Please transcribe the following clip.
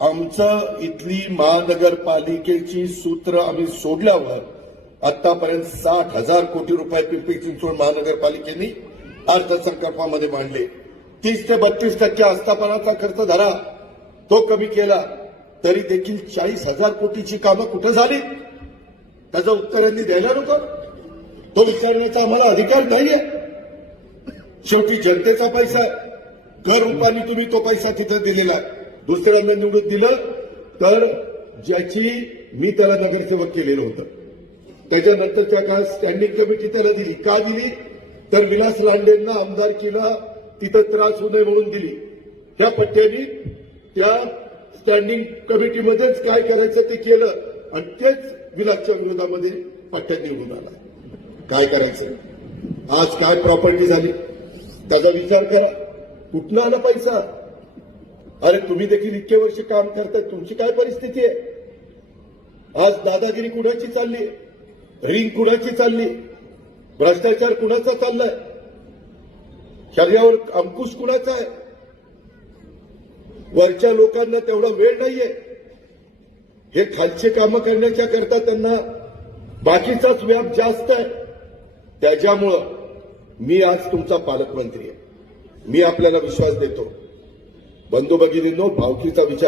आमचं इथली महानगरपालिकेची सूत्र आम्ही सोडल्यावर आतापर्यंत 60,000 कोटी रुपये पिंपरी चिंचवड महानगरपालिकेने अर्थसंकल्पामध्ये मांडले. 30 ते 32% आस्थापनाचा खर्च धरा, तो कमी केला तरी देखील 40,000 कोटीची कामं कुठं झाली? त्याचं उत्तर यांनी द्यायला नको? तो विचारण्याचा आम्हाला अधिकार नाहीये. शेवटी जनतेचा पैसा कर रूपाने तुम्ही तो पैसा तिथं दिलेला आहे. दुसऱ्यांना निवडून दिलं तर ज्याची मी त्याला नगरसेवक केलेलं होतं, त्याच्यानंतरच्या काळात स्टँडिंग कमिटी त्याला दिली. का दिली? तर विलास लांडेंना आमदारकीला तिथं त्रास होऊ नये म्हणून दिली. त्या पट्ट्यानी त्या स्टँडिंग कमिटीमध्येच काय करायचं ते केलं आणि तेच विलासच्या विरोधामध्ये पट्ट्यात निवडून आला. काय करायचं? आज काय प्रॉपर्टी झाली त्याचा विचार करा. कुठनं आला पैसा? अरे तुम्ही देखील इतके वर्ष काम करताय, तुमची काय परिस्थिती आहे? आज दादागिरी कुणाची चालली? रिंग कुणाची चालली? भ्रष्टाचार कुणाचा चाललाय? शरीरावर अंकुश कुणाचा आहे? वरच्या लोकांना तेवढा वेळ नाहीये. हे खालचे कामं करण्याच्या करता त्यांना बाकीचाच व्याप जास्त आहे. त्याच्यामुळं मी आज तुमचा पालकमंत्री आहे. मी आपल्याला विश्वास देतो. बंधू भगिनींनो, भावकीचा विचार